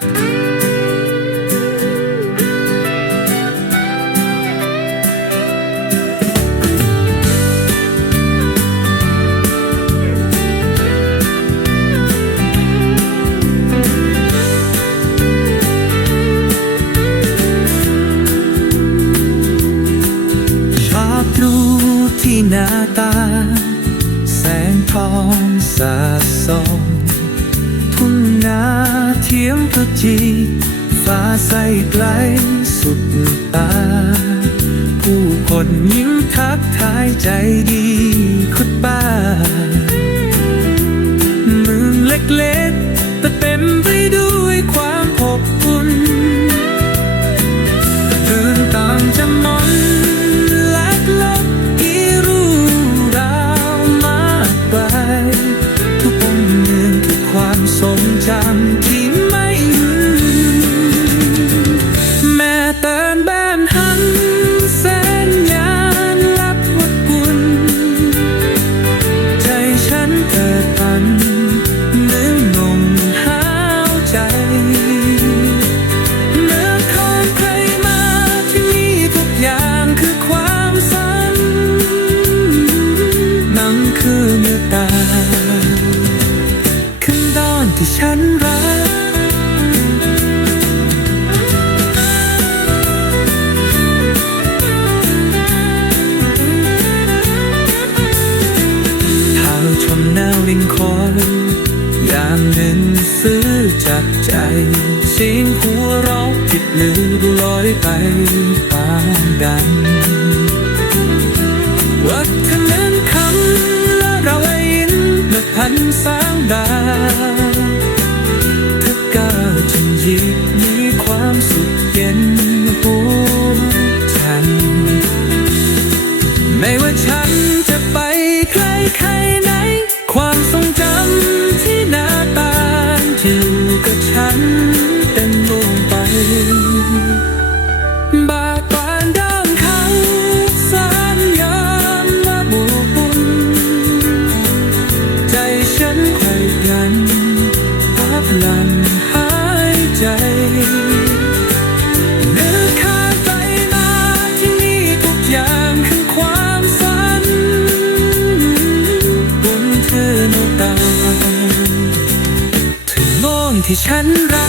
ชอบดูที่หน้าตา แสงทองสา ทียมพระจีฟ้าใสไกลสุดตา ผู้คนยิ้มทักทายใจดี ลิงคอยอย่างหนึ่งซื้อจากใจเสียงหัวเราะผิดหรือลอยไปตามดันวัฒนคำและเราอินเมื่อพันสางดาวเธอก้าวจนยิบมีความสุขเย็นหัวใจไม่ว่าฉัน ตาถึงโลกที่ฉันไร้